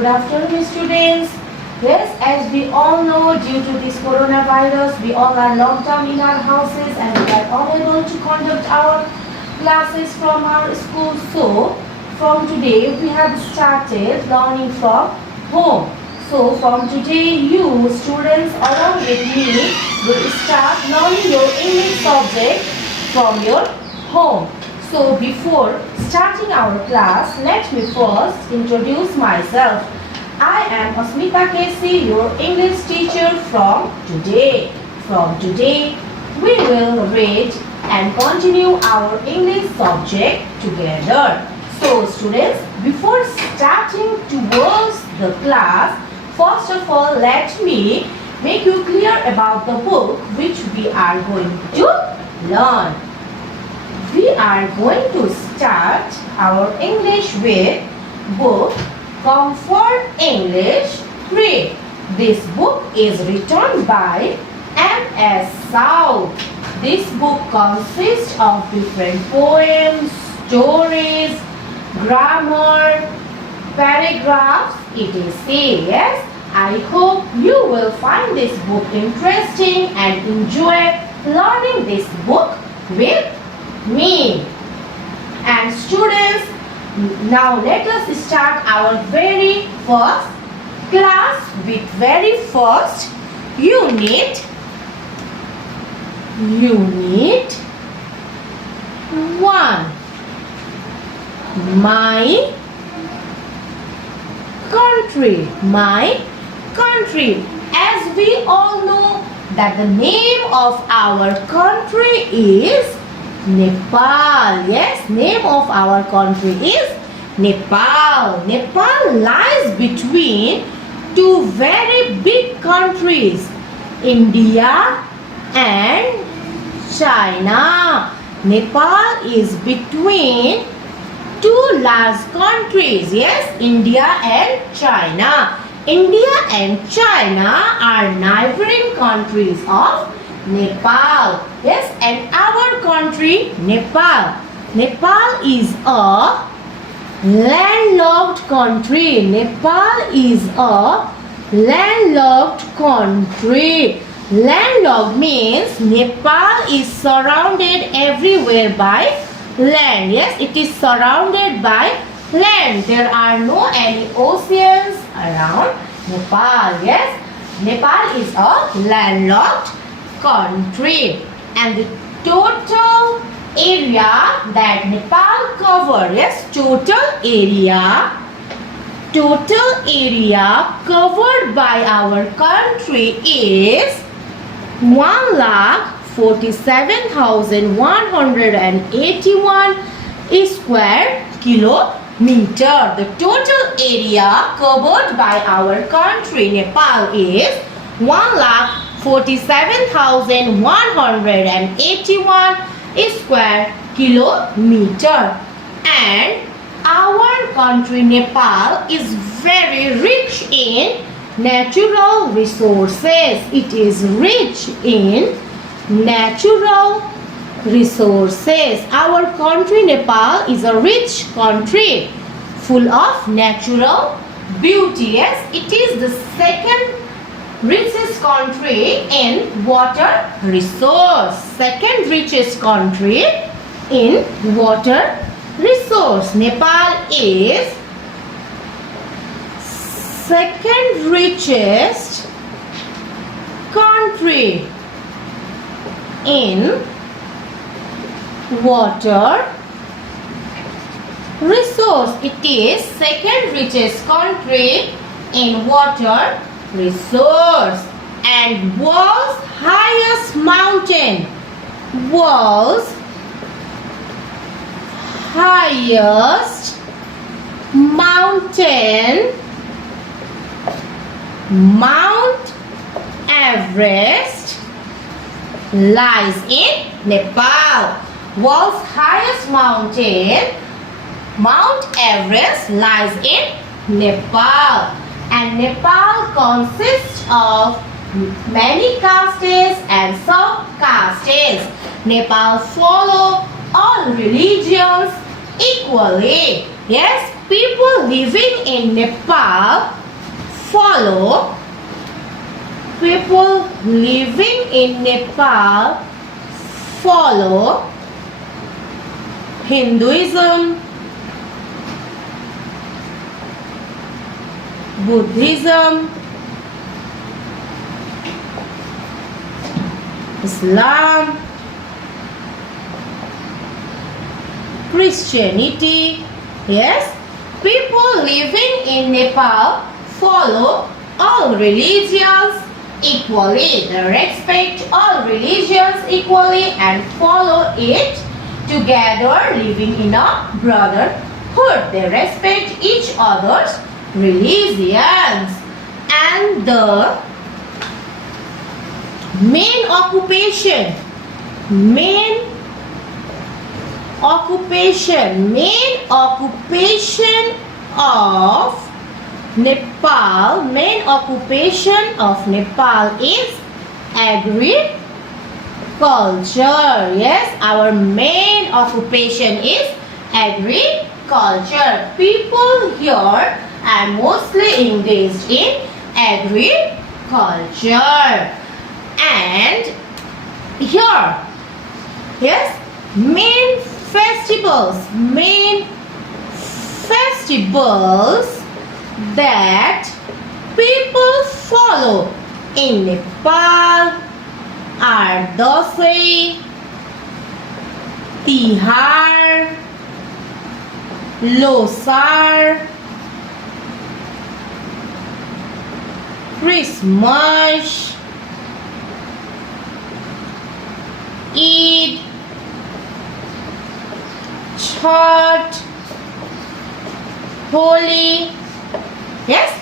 Good afternoon, students. Yes, as we all know, due to this coronavirus, we all are locked down in our houses and we are unable to conduct our classes from our school. So, from today, we have started learning from home. So, from today, you students along with me will start learning your English subject from your home. So before starting our class, let me first introduce myself. I am Asmita Kesi, your English teacher from today. From today, we will read and continue our English subject together. So students, before starting towards the class, first of all, let me make you clear about the book which we are going to learn. We are going to start our English with book Comfort English 3. This book is written by M.S. South. This book consists of different poems, stories, grammar, paragraphs, etc. Yes, I hope you will find this book interesting and enjoy learning this book with me. And students, now let us start our very first class with very first unit. Unit 1. My country. My country. As we all know that the name of our country is Nepal. Yes, name of our country is Nepal. Nepal lies between two very big countries, India and China. Nepal is between two large countries, yes, India and China. India and China are neighboring countries of Nepal. Yes, and our country, Nepal. Nepal is a landlocked country. Nepal is a landlocked country. Landlocked means Nepal is surrounded everywhere by land. Yes, it is surrounded by land. There are no any oceans around Nepal. Yes, Nepal is a landlocked country, and the total area that Nepal covers, yes, total area covered by our country is 1,47,181 square kilometer. The total area covered by our country Nepal is 1,47,181 square kilometer, and our country Nepal is very rich in natural resources. It is rich in natural resources. Our country Nepal is a rich country full of natural beauty. Yes, it is the second richest country in water resource. Second richest country in water resource. Nepal is second richest country in water resource. It is second richest country in water resource. And world's highest mountain. World's highest mountain, Mount Everest, lies in Nepal. World's highest mountain, Mount Everest, lies in Nepal. And Nepal consists of many castes and sub-castes. Nepal follow all religions equally. Yes, People living in Nepal follow Hinduism, Buddhism, Islam, Christianity. Yes, people living in Nepal follow all religions equally. They respect all religions equally and follow it together, living in a brotherhood. They respect each other's religions. And the main occupation of Nepal is agriculture. Yes, our main occupation is agriculture. People here are mostly engaged in agriculture. And here, yes, main festivals that people follow in Nepal are Dasai, Tihar, Losar, Christmas, Eid, Chhath, Holi. Yes,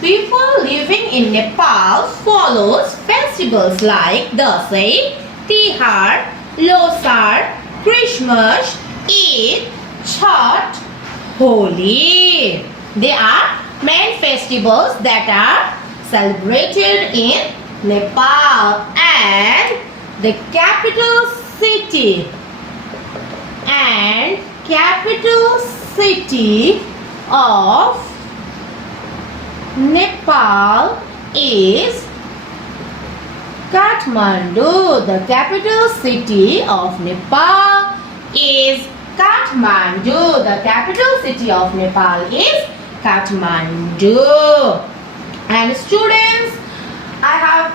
people living in Nepal follows festivals like Dasai, Tihar, Losar, Christmas, Eid, Chhath, Holi. They are main festivals that are celebrated in Nepal. And the capital city of Nepal is Kathmandu. The capital city of Nepal is Kathmandu. The capital city of Nepal is Kathmandu. And students, I have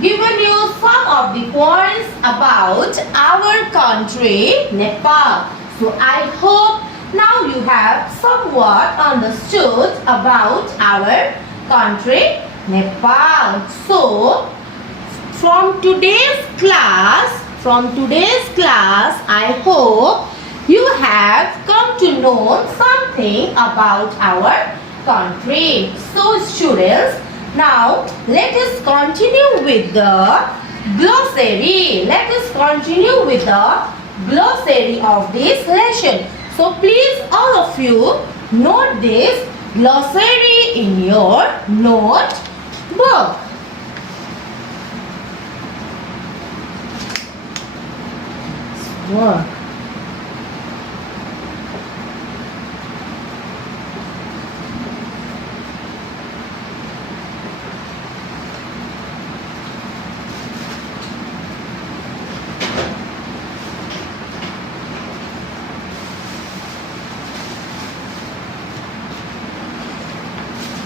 given you some of the points about our country, Nepal. So I hope now you have somewhat understood about our country, Nepal. So from today's class, I hope you have come to know something about our country. So students, now let us continue with the glossary. Of this lesson. So please all of you note this glossary in your notebook. Work.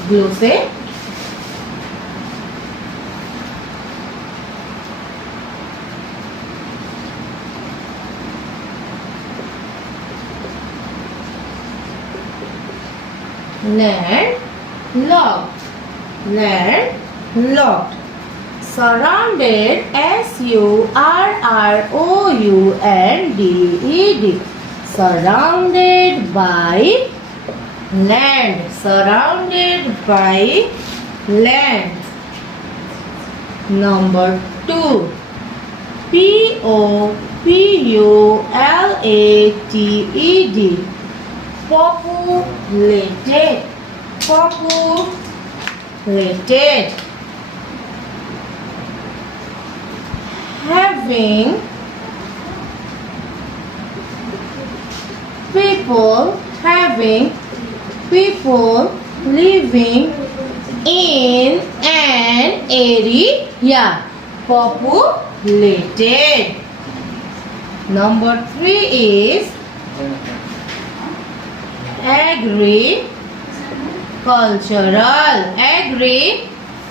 Glossary. Landlocked. Surrounded, surrounded. Surrounded by land. Number 2, populated. Populated. Having people people living in an area. Populated. Number 3 is agricultural.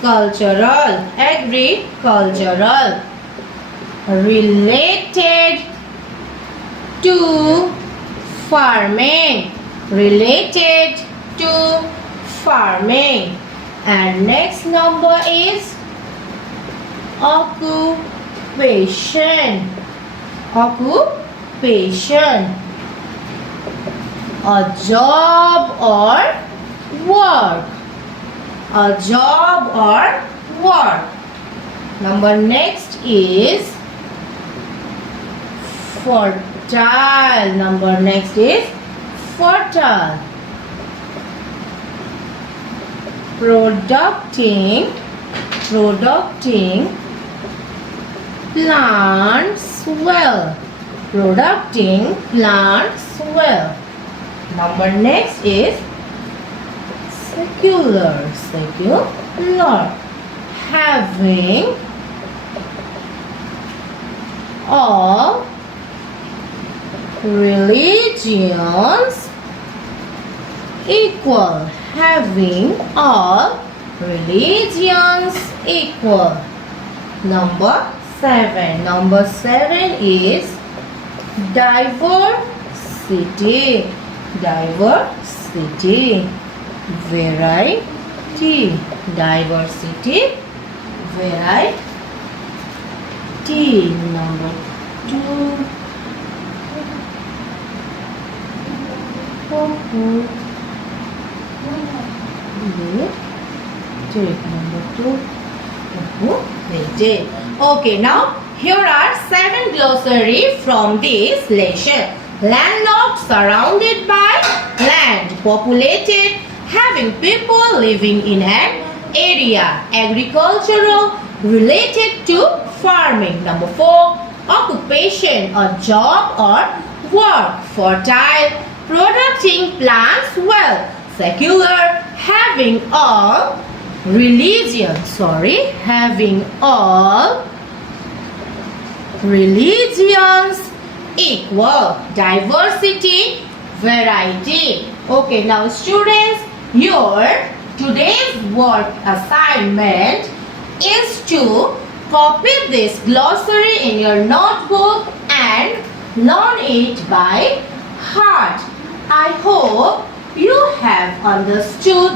Agricultural. Related to farming. And next number is occupation. A job or work. Number next is fertile. Producing plants well. Number next is secular. Having all religions equal. Number 7 is diversity. Variety. Number 2. Okay, now here are 7 glossary from this lesson. Landlocked, surrounded by land. Populated, having people living in an area. Agricultural, related to farming. Number 4, occupation, a job or work. Fertile, producing plants well. Secular, having all religions equal. Diversity, variety. Okay, now students, your today's work assignment is to copy this glossary in your notebook and learn it by heart. I hope you have understood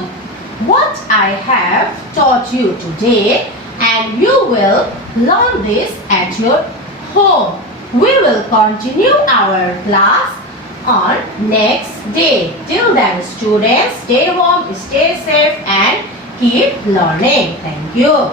what I have taught you today, and you will learn this at your home. We will continue our class on next day. Till then, students, stay home, stay safe and keep learning. Thank you.